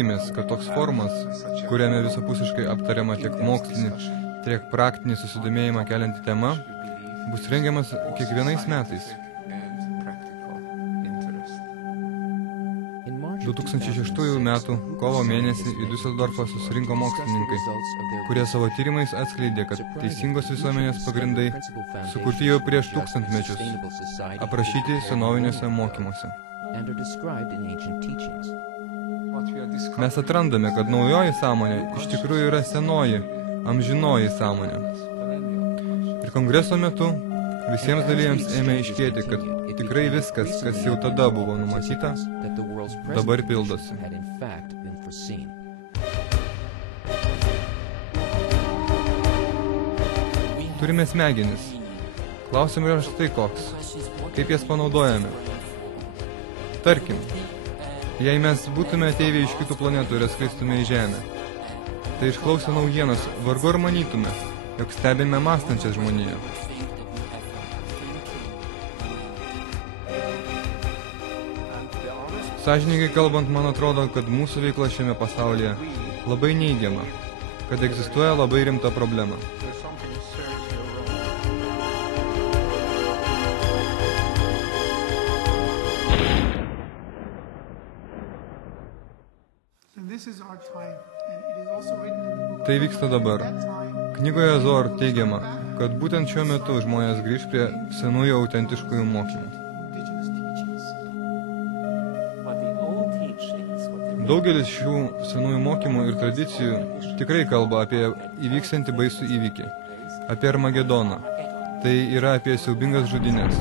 tikimės, kad toks forumas, kuriame visapusiškai aptariama tiek mokslinį, tiek praktinį susidomėjimą kelianti tema, bus rengiamas kiekvienais metais. 2006 metų kovo mėnesį į Düsseldorfą susirinko mokslininkai, kurie savo tyrimais atskleidė, kad teisingos visuomenės pagrindai sukurti jau prieš 1000 mečius, aprašyti senoviniuose mokymuose. Mes atrandame, kad naujoji sąmonė iš tikrųjų yra senoji, amžinoji sąmonė. Ir kongreso metu visiems dalyviams ėmė aiškėti, kad tikrai viskas, kas jau tada buvo numatyta, dabar pildosi. Turime smegenis. Klausimas yra štai koks. Kaip jas panaudojame? Tarkim, jei mes būtume ateiviai iš kitų planetų ir atskleistume į Žemę, tai išklausę naujienos vargu ar manytume, jog stebime mąstančią žmoniją. Sąžiningai kalbant, man atrodo, kad mūsų veikla šiame pasaulyje labai neigiama, kad egzistuoja labai rimta problema. Tai vyksta dabar. Knygoje Zohar teigiama, kad būtent šiuo metu žmonės grįž prie senųjų autentiškųjų mokymų. Daugelis šių senųjų mokymų ir tradicijų tikrai kalba apie įvyksiantį baisų įvykį, apie Armagedoną. Tai yra apie siaubingas žudynės.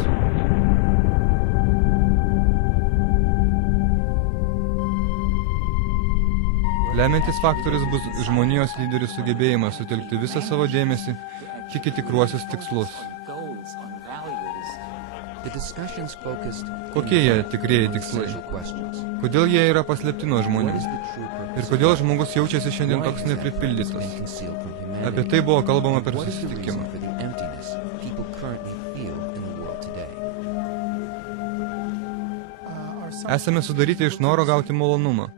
Lemiantis faktorius bus žmonijos lyderių sugebėjimas sutelkti visą savo dėmesį tik į tikruosius tikslus. Kokie jie tikrieji tikslai? Kodėl jie yra paslėpti nuo žmonių? Ir kodėl žmogus jaučiasi šiandien toks nepripildytas? Apie tai buvo kalbama per susitikimą. Esame sudaryti iš noro gauti malonumą.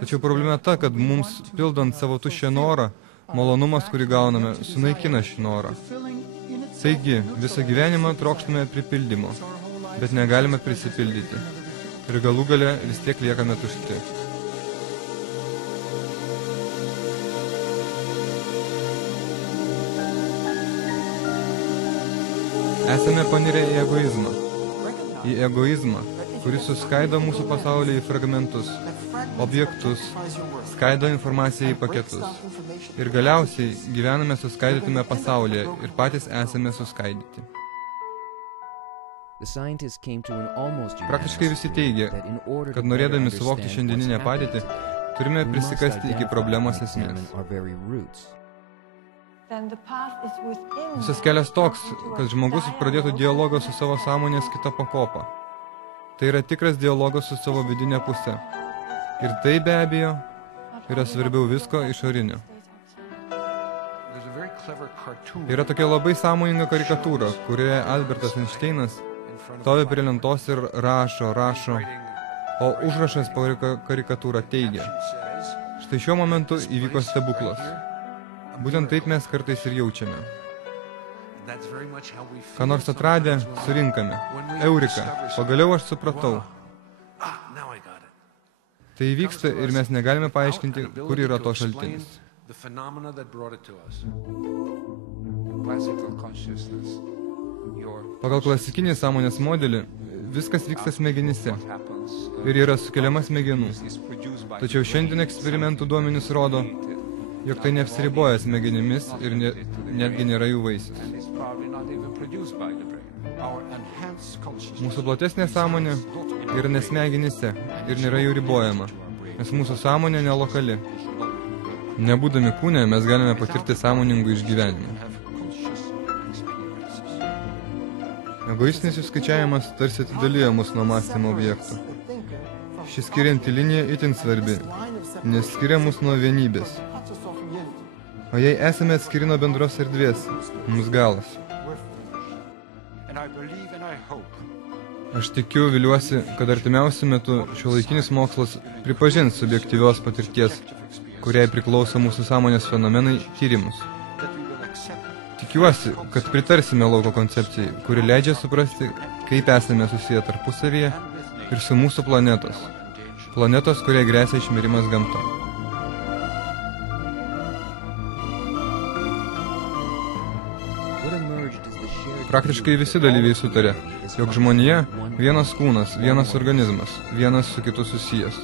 Tačiau problema ta, kad mums pildant savo tuščią norą, malonumas, kurį gauname, sunaikina šį norą. Taigi, visą gyvenimą trokštame pripildymo, bet negalime prisipildyti. Ir galų gale vis tiek liekame tušti. Esame panirę į egoizmą. Į egoizmą, kuris suskaido mūsų pasaulį į fragmentus, objektus, skaido informaciją į paketus. Ir galiausiai gyvename suskaidytume pasaulyje ir patys esame suskaidyti. Praktiškai visi teigia, kad norėdami suvokti šiandieninę padėtį, turime prisikasti iki problemos esmės. Visas kelias toks, kad žmogus pradėtų dialogą su savo sąmonės kita pakopa. Tai yra tikras dialogas su savo vidinė pusė. Ir tai be abejo yra svarbiau visko išorinio. Yra tokia labai sąmoninga karikatūra, kurioje Albertas Einšteinas stovi prie lentos ir rašo, o užrašas po karikatūrą teigia: štai šiuo momentu įvyko stebuklas. Būtent taip mes kartais ir jaučiame. Ką nors atradę, surinkame. Eurika, pagaliau aš supratau. Tai vyksta ir mes negalime paaiškinti, kur yra to šaltinis. Pagal klasikinį sąmonės modelį viskas vyksta smegenyse ir yra sukeliama smegenų. Tačiau šiandien eksperimentų duomenys rodo, jog tai neapsiriboja smegenimis ir netgi nėra jų vaisius. Mūsų platesnė sąmonė yra ne smegenyse ir nėra jų ribojama, nes mūsų sąmonė nelokali. Nebūdami kūne, mes galime patirti sąmoningų išgyvenimų. Egoistinis išskaičiavimas tarsi atidalija mus nuo mąstymo objektų. Ši skirianti linija itin svarbi, nes skiria mus nuo vienybės. O jei esame atskiri nuo bendros erdvės, mums galas. Aš tikiu, viliuosi, kad artimiausiu metu šiuolaikinis mokslas pripažins subjektyvios patirties, kuriai priklauso mūsų sąmonės fenomenai, tyrimus. Tikiuosi, kad pritarsime lauko koncepcijai, kuri leidžia suprasti, kaip esame susiję tarpusavyje ir su mūsų planetos, kuriai gresia išmirimas gamta. Praktiškai visi dalyviai sutarė, jog žmonija vienas kūnas, vienas organizmas, vienas su kitu susijęs.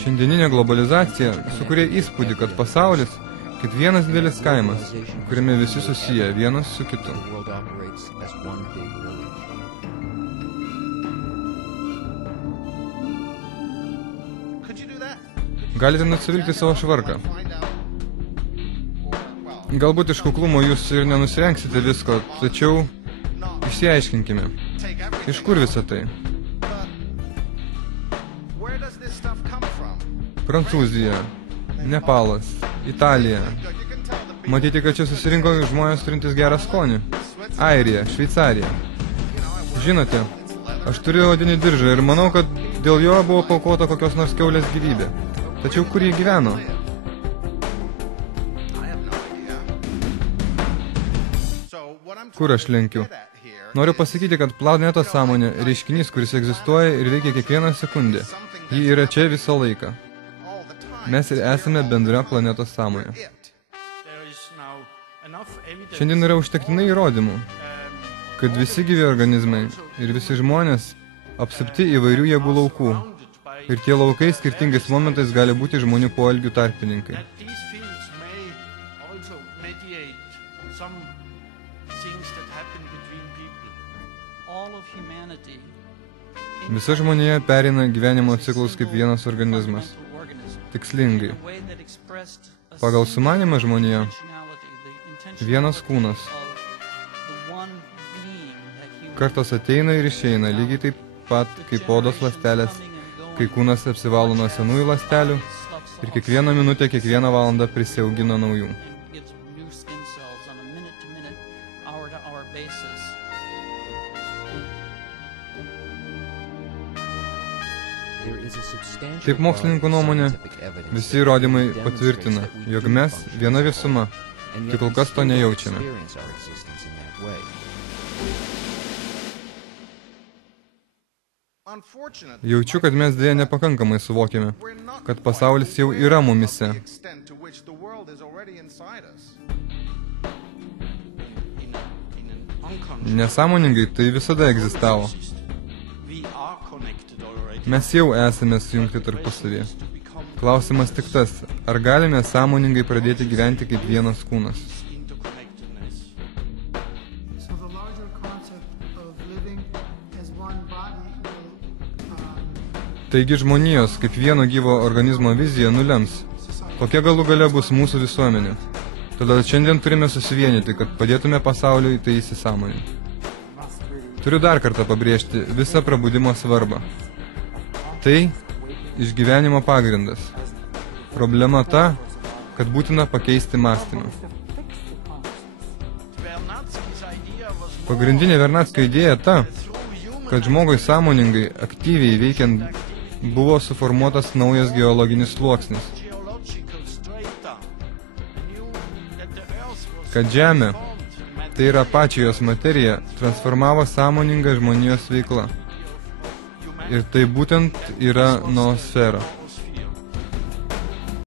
Šiandieninė globalizacija sukuria įspūdį, kad pasaulis kaip vienas didelis kaimas, kuriame visi susiję vienas su kitu. Galite nusivilkti savo švarką. Galbūt iš kuklumo jūs ir nenusirengsite visko, tačiau išsiaiškinkime, iš kur visa tai? Prancūzija, Nepalas, Italija. Matyti, kad čia susirinko žmonės turintis gerą skonį. Airija, Šveicarija. Žinote, aš turiu odinį diržą ir manau, kad dėl jo buvo paaukota kokios nors kiaulės gyvybė. Tačiau kur jį gyveno? Kur aš lenkiu? Noriu pasakyti, kad planetos sąmonė – reiškinys, kuris egzistuoja ir veikia kiekvieną sekundę. Ji yra čia visą laiką. Mes ir esame bendra planetos sąmonė. Šiandien yra užtektinai įrodymų, kad visi gyvi organizmai ir visi žmonės apsupti įvairių jėgų laukų. Ir tie laukai skirtingais momentais gali būti žmonių poelgių tarpininkai. Visa žmonija pereina gyvenimo ciklus kaip vienas organizmas. Tikslingai. Pagal sumanymą žmonija vienas kūnas. Kartos ateina ir išeina, lygiai taip pat kaip odos ląstelės, kai kūnas apsivalo nuo senųjų ląstelių ir kiekvieną minutę, kiekvieną valandą prisiaugina naujų. Taip mokslininkų nuomonė, visi įrodymai patvirtina, jog mes viena visuma, tik kol kas to nejaučiame. Jaučiu, kad mes dėja nepakankamai suvokiame, kad pasaulis jau yra mumise. Nesąmoningai tai visada egzistavo. Mes jau esame sujungti tarpusavyje. Klausimas tik tas, ar galime sąmoningai pradėti gyventi kaip vienas kūnas. Taigi žmonijos kaip vieno gyvo organizmo vizija nulems, kokia galų gale bus mūsų visuomenė. Todėl šiandien turime susivienyti, kad padėtume pasauliui tai įsisąmoninti. Turiu dar kartą pabrėžti visą prabudimo svarbą. Tai išgyvenimo pagrindas. Problema ta, kad būtina pakeisti mąstymą. Pagrindinė Vernackio idėja ta, kad žmogui sąmoningai, aktyviai veikiant buvo suformuotas naujas geologinis sluoksnis. Kad Žemė, tai yra pačia jos materija, transformavo sąmoningą žmonijos veiklą. Ir tai būtent yra noosfera.